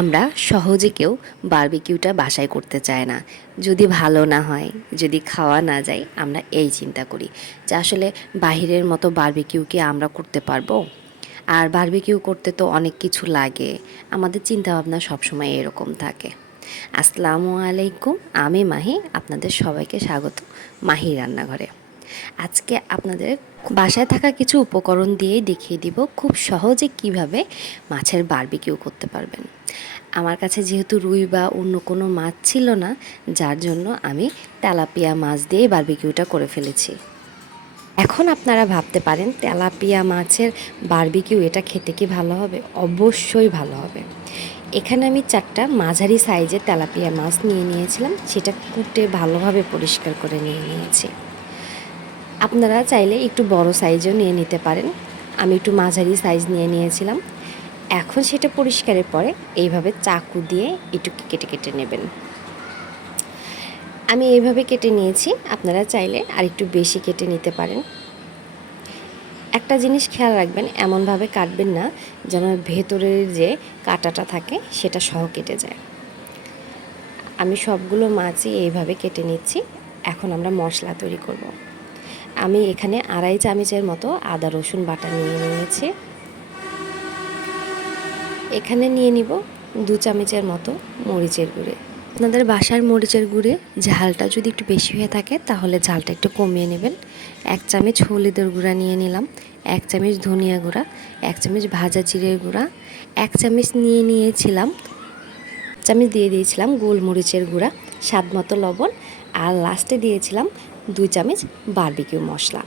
আমরা সহজে কেউ বারবিকিউটা বাসায় করতে চায় না। যদি ভালো না হয়, যদি খাওয়া না যায়, আমরা এই চিন্তা করি যে আসলে বাহিরের মতো বারবিকিউ কি আমরা করতে পারবো? আর বারবিকিউ করতে তো অনেক কিছু লাগে। আমাদের চিন্তাভাবনা সবসময় এরকম থাকে। আসসালামু আলাইকুম, আমি মাহি, আপনাদের সবাইকে স্বাগত মাহি রান্নাঘরে। আজকে আপনাদের বাসায় থাকা কিছু উপকরণ দিয়েই দেখিয়ে দিব খুব সহজে কিভাবে মাছের বারবিকিউ করতে পারবেন। আমার কাছে যেহেতু রুই বা অন্য কোনো মাছ ছিল না, যার জন্য আমি তেলাপিয়া মাছ দিয়েই বারবিকিউটা করে ফেলেছি। এখন আপনারা ভাবতে পারেন তেলাপিয়া মাছের বারবিকিউ এটা খেতে কি ভালো হবে? অবশ্যই ভালো হবে। এখানে আমি 4টা মাঝারি সাইজের তেলাপিয়া মাছ নিয়ে নিয়েছিলাম, সেটা কুটে ভালোভাবে পরিষ্কার করে নিয়ে নিয়েছি। আপনারা চাইলে একটু বড় সাইজও নিয়ে নিতে পারেন। আমি একটু মাঝারি সাইজ নিয়ে নিয়েছিলাম। এখন সেটা পরিষ্কারের পরে এইভাবে চাকু দিয়ে একটু কেটে কেটে নেবেন। আমি এইভাবে কেটে নিয়েছি, আপনারা চাইলে আর একটু বেশি কেটে নিতে পারেন। একটা জিনিস খেয়াল রাখবেন, এমনভাবে কাটবেন না যেন ভেতরের যে কাঁটাটা থাকে সেটা সহ কেটে যায়। আমি সবগুলো মাছই এইভাবে কেটে নিচ্ছি। এখন আমরা মশলা তৈরি করব। আমি এখানে 2.5 চামচের মতো আদা রসুন বাটা নিয়ে নিয়েছি। এখানে নিয়ে নিব 2 চামচের মতো মরিচের গুঁড়ে। আপনাদের বাসার মরিচের গুঁড়ে ঝালটা যদি একটু বেশি হয়ে থাকে তাহলে ঝালটা একটু কমিয়ে নেবেন। 1 চামচ হলুদের গুঁড়া নিয়ে নিলাম, 1 চামচ ধনিয়া গুঁড়া, 1 চামচ ভাজা জিরের গুঁড়া, 1 চামচ নিয়ে নিয়েছিলাম চামচ দিয়ে দিয়েছিলাম গোলমরিচের গুঁড়া, স্বাদ মতো লবণ, আর লাস্টে দিয়েছিলাম 2 চামচ বারবিকিউ মশলা।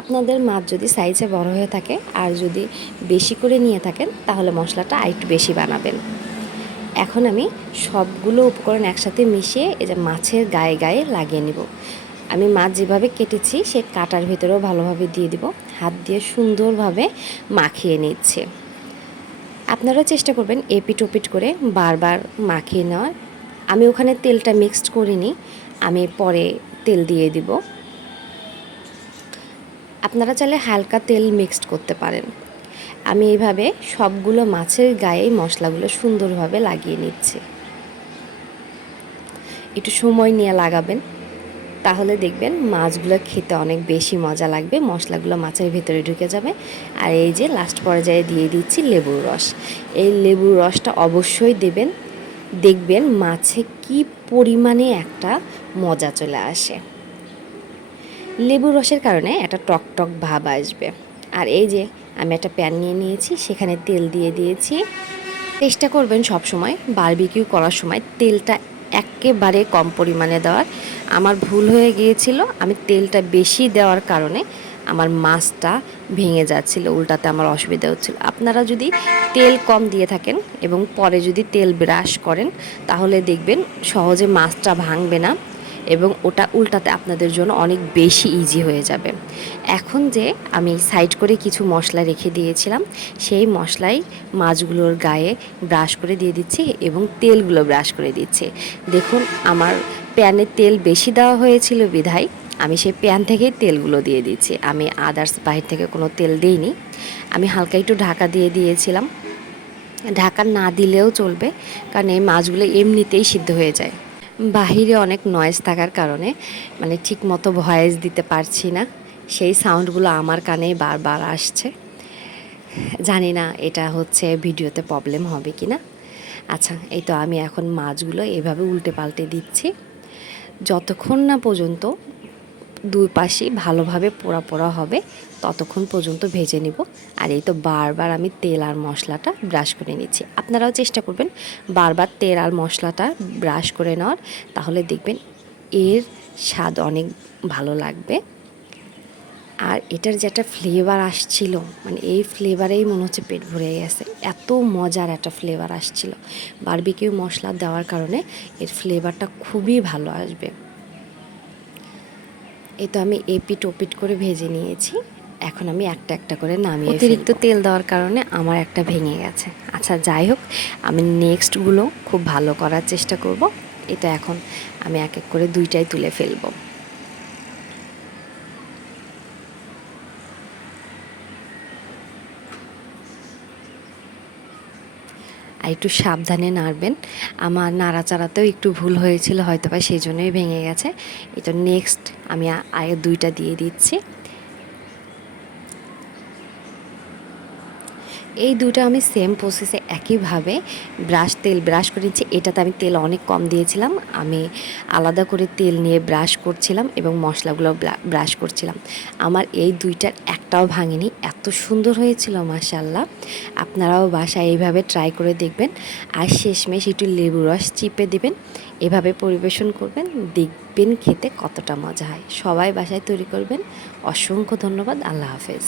আপনাদের মাছ যদি সাইজে বড় হয়ে থাকে আর যদি বেশি করে নিয়ে থাকেন তাহলে মশলাটা আরেকটু বেশি বানাবেন। এখন আমি সবগুলো উপকরণ একসাথে মিশিয়ে এই যে মাছের গায়ে গায়ে লাগিয়ে নিব। আমি মাছ যেভাবে কেটেছি সে কাটার ভেতরেও ভালোভাবে দিয়ে দিব, হাত দিয়ে সুন্দরভাবে মাখিয়ে নিচ্ছে। আপনারা চেষ্টা করবেন এপিট ওপিট করে বারবার মাখিয়ে নেওয়ার। আমি ওখানে তেলটা মিক্সড করিনি, আমি পরে তেল দিয়ে দিব। আপনারা চাইলে হালকা তেল মিক্সড করতে পারেন। আমি এইভাবে সবগুলো মাছের গায়ে মশলাগুলো সুন্দরভাবে লাগিয়ে নিচ্ছি। একটু সময় নিয়ে লাগাবেন, তাহলে দেখবেন মাছগুলো খেতে অনেক বেশি মজা লাগবে, মশলাগুলো মাছের ভেতরে ঢুকে যাবে। আর এই যে লাস্ট পর্যায়ে দিয়ে দিচ্ছি লেবুর রস। এই লেবুর রসটা অবশ্যই দেবেন, দেখবেন মাছে কি পরিমাণে একটা মজা চলে আসে। লেবুর রসের কারণে একটা টক টক ভাব আসবে। আর এই যে আমি একটা প্যান নিয়ে নিয়েছি, সেখানে তেল দিয়ে দিয়েছি। চেষ্টা করবেন সব সময় বারবিকিউ করার সময় তেলটা একেবারে কম পরিমাণে দেওয়ার। আমার ভুল হয়ে গিয়েছিল, আমি তেলটা বেশি দেওয়ার কারণে আমার মাছটা ভেঙে যাচ্ছিল, উল্টাতে আমার অসুবিধা হচ্ছিল। আপনারা যদি তেল কম দিয়ে থাকেন এবং পরে যদি তেল ব্রাশ করেন তাহলে দেখবেন সহজে মাছটা ভাঙবে না এবং ওটা উল্টাতে আপনাদের জন্য অনেক বেশি ইজি হয়ে যাবে। এখন যে আমি সাইড করে কিছু মশলা রেখে দিয়েছিলাম, সেই মশলাই মাছগুলোর গায়ে ব্রাশ করে দিয়ে দিচ্ছি এবং তেলগুলো ব্রাশ করে দিচ্ছি। দেখুন আমার প্যানে তেল বেশি দেওয়া হয়েছিল বিধায় আমি সেই প্যান থেকেই তেলগুলো দিয়ে দিচ্ছি। আমি আদার্স বাহির থেকে কোনো তেল দিইনি। আমি হালকা একটু ঢাকা দিয়ে দিয়েছিলাম। ঢাকা না দিলেও চলবে, কারণ এই মাছগুলো এমনিতেই সিদ্ধ হয়ে যায়। বাহিরে অনেক নয়েজ থাকার কারণে মানে ঠিক মতো ভয়েস দিতে পারছি না, সেই সাউন্ডগুলো আমার কানে বারবার আসছে। জানি না এটা হচ্ছে ভিডিওতে প্রবলেম হবে কি না। আচ্ছা, এই তো আমি এখন মাছগুলো এভাবে উল্টে পাল্টে দিচ্ছি যতক্ষণ না পর্যন্ত দুই পাশেই ভালোভাবে পোড়া পোড়া হবে, ততক্ষণ পর্যন্ত ভেজে নিব। আর এই তো বারবার আমি তেল আর মশলাটা ব্রাশ করে নিচ্ছি। আপনারাও চেষ্টা করবেন বারবার তেল আর মশলাটা ব্রাশ করে নেওয়ার, তাহলে দেখবেন এর স্বাদ অনেক ভালো লাগবে। আর এটার যে একটা ফ্লেভার আসছিল, মানে এই ফ্লেভারেই মনে হচ্ছে পেট ভরে গেছে, এত মজার একটা ফ্লেভার আসছিল। বারবিকিউ মশলা দেওয়ার কারণে এর ফ্লেভারটা খুবই ভালো আসবে। এই তো আমি এপিট ওপিট করে ভেজে নিয়েছি। এখন আমি একটা একটা করে নামিয়ে অতিরিক্ত তেল দেওয়ার কারণে আমার একটা ভেঙে গেছে। আচ্ছা যাই হোক, আমি নেক্সটগুলো খুব ভালো করার চেষ্টা করব। এটা এখন আমি এক এক করে দুইটাই তুলে ফেলবো। একটু সাবধানে নাড়বেন। আমার নাড়াচাড়াতেও একটু ভুল হয়েছিল হয়তো বা সেই জন্যই ভেঙে গেছে। এটা নেক্সট আমি আগে 2টা দিয়ে দিচ্ছি। এই দুটো আমি সেম প্রসেসে একইভাবে তেল ব্রাশ করে নিচ্ছি। এটাতে আমি তেল অনেক কম দিয়েছিলাম, আমি আলাদা করে তেল নিয়ে ব্রাশ করছিলাম এবং মশলাগুলো ব্রাশ করছিলাম। আমার এই দুইটার একটাও ভাঙেনি, এত সুন্দর হয়েছিল মাশাআল্লাহ। আপনারাও বাসায় এইভাবে ট্রাই করে দেখবেন। আর শেষমেশ একটু লেবু রস চিপে দেবেন, এভাবে পরিবেশন করবেন, দেখবেন খেতে কতটা মজা হয়। সবাই বাসায় তৈরি করবেন। অসংখ্য ধন্যবাদ। আল্লাহ হাফেজ।